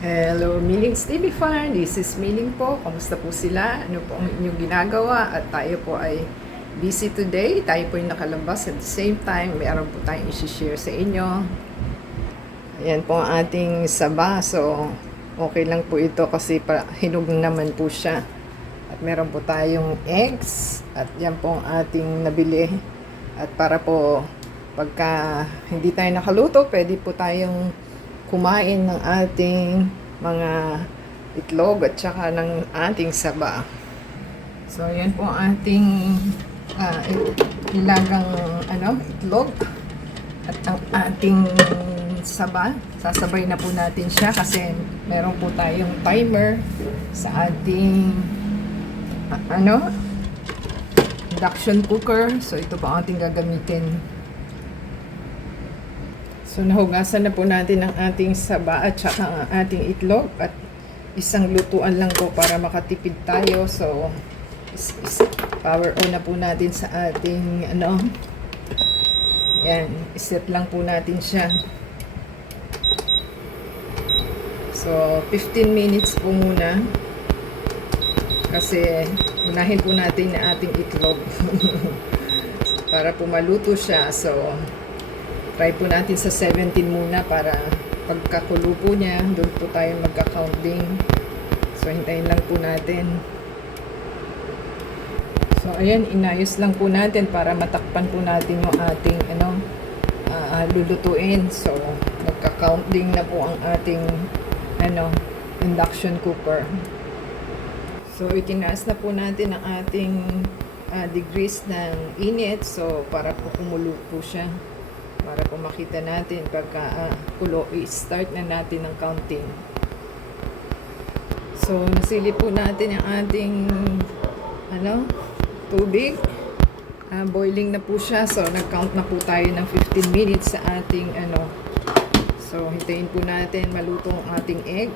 Hello, Millings TV Fan. This is Milling po. Kamusta po sila? Ano po ang inyong ginagawa? At tayo po ay busy today. Tayo po ay nakalabas. At the same time, mayroon po tayong isi-share sa inyo. Ayan po ang ating saba. So, okay lang po ito kasi hinog naman po siya. At meron po tayong eggs. At yan po ang ating nabili. At para po, pagka hindi tayo nakaluto, pwede po tayong kumain ng ating mga itlog at saka ng ating saba. So, yan po ang ating nilagang itlog at ang ating saba. Sasabay na po natin siya kasi meron po tayong timer sa ating induction cooker. So, ito po ang ating gagamitin. So, nahugasan na po natin ang ating saba at saka ang ating itlog at isang lutuan lang po para makatipid tayo. So, power on na po natin sa ating yan, iset lang po natin siya. So, 15 minutes po muna kasi unahin po natin na ating itlog para po maluto siya. So, try po natin sa 17 muna para pagkakulo po niya, doon po tayo magka-counting. So, hintayin lang po natin. So, ayan, inayos lang po natin para matakpan po natin yung ating lulutuin. So, magka-counting na po ang ating induction cooker. So, itinaas na po natin ang ating degrees ng init. So, para po kumulo po siya. Para po makita natin pagka kulo, i-start na natin ang counting. So, nasilip po natin yung ating tubig. Boiling na po siya. So, nag-count na po tayo ng 15 minutes sa ating So, hintayin po natin maluto ang ating egg.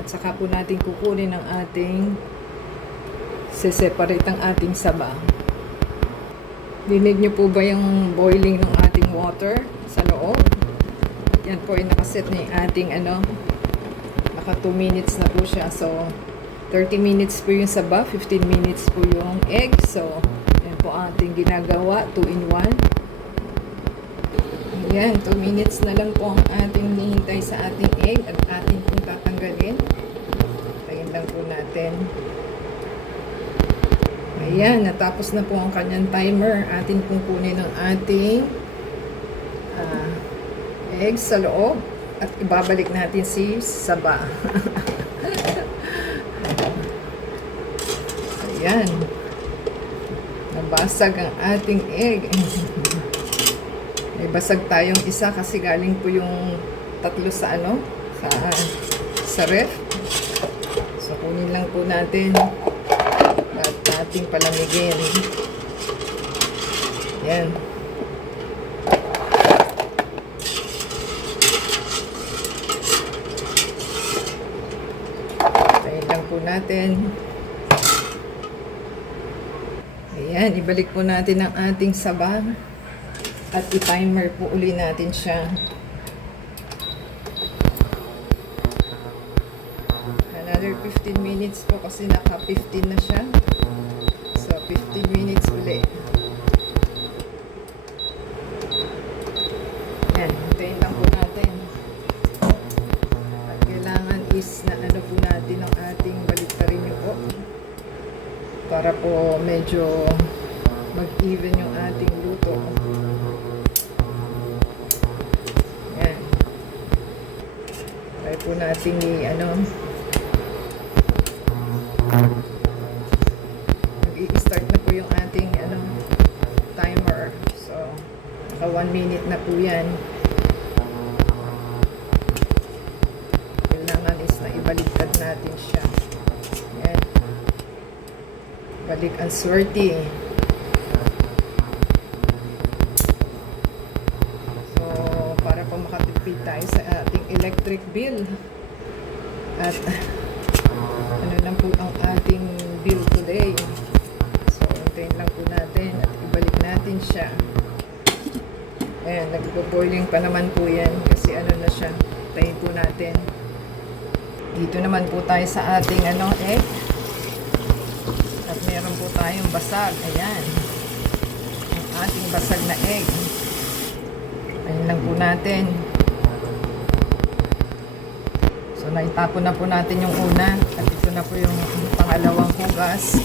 At saka po natin kukunin ang ating separate ang ating saba. Dinig nyo po ba yung boiling ng ating water sa loob? Yan po ay nakaset na yung ating naka 2 minutes na po siya. So, 30 minutes po yung saba, 15 minutes po yung egg. So, yan po ating ginagawa, 2 in 1. Ayan, 2 minutes na lang po ang ating nihintay sa ating egg at ating pong tatanggalin. Tayin lang po natin. Ayan, natapos na po ang kanyang timer. Atin pong kunin ang ating eggs sa loob at ibabalik natin si saba. Ayan. Nabasag ang ating egg. May basag tayong isa kasi galing po yung tatlo sa sa ref. So, kunin lang po natin at ating palamigin. Yan. Tayin lang po natin. Ayan, ibalik po natin ang ating saba at i-timer po uli natin siya. Another 15 minutes po kasi naka 15 na siya. So, 15 minutes uli. Yan, hintayin lang po natin. At kailangan is na po natin ang ating baliktarin nyo po. Para po medyo mag-even yung ating luto. Yan. Try po natin mag-i-start na po yung ating timer. So, naka 1 minute na po yan. Kailangan is na ibaliktad natin siya. Yan. Balik ang swerte. So, para po makatipid tayo sa ating electric bill. At lang po ang ating bill today. So, hintayin lang po natin at ibalik natin siya. Ayan, nagbo-boiling pa naman po yan kasi na siya. Tayin po natin. Dito naman po tayo sa ating egg. At meron po tayong basag. Ayan. Ang ating basag na egg. Ayan lang po natin. So, naitapon na po natin yung una. At ito na po yung pangalawang hugas.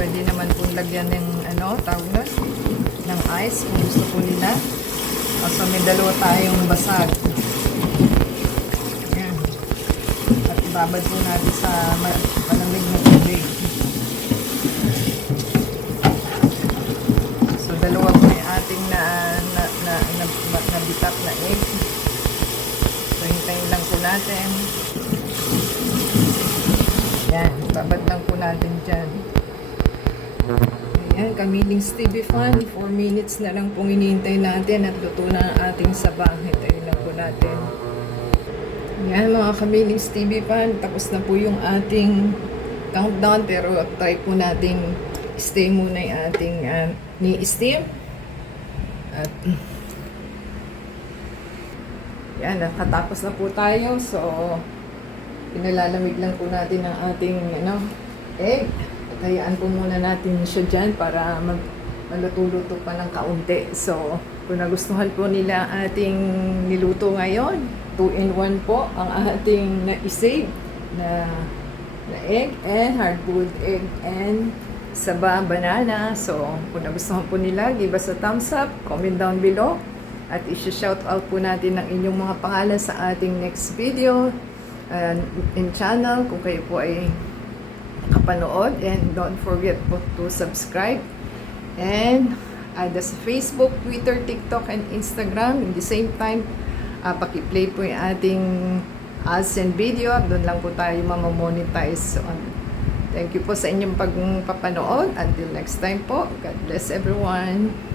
Pwede naman po lagyan ng tawag na, ng ice kung gusto po nila. So, may dalawa tayong basag. Ayan. At ibabad po natin sa malamig na tubig. So, dalawa po yung ating nabitap na egg. So, hintayin lang po natin. Ayan, babad lang po natin dyan. Ayan, Kamiling Stevie Fun. 4 minutes na lang pong hinihintay natin at luto na ang ating sabang. Hintayin lang po natin. Ayan mga Kamiling Stevie Fun. Tapos na po yung ating countdown. Pero try po natin stay muna yung ating ni-steam. At yan, nakatapos na po tayo. So, pinalalamig lang po natin ang ating egg. Hayaan po muna natin siya dyan para maluto-luto pa ng kaunti. So, kung nagustuhan po nila ating niluto ngayon, 2-in-1 po ang ating na-save na egg and hard-boiled egg and saba banana. So, kung nagustuhan po nila, give us a thumbs up, comment down below, at i-shout out po natin ang inyong mga pangalan sa ating next video in channel kung kayo po ay kapanood. And don't forget po to subscribe and add us sa Facebook, Twitter, TikTok, and Instagram. In the same time, paki-play po yung ating ads and video. Doon lang po tayo mamamonetize. So, thank you po sa inyong pagpapanood. Until next time po, God bless everyone.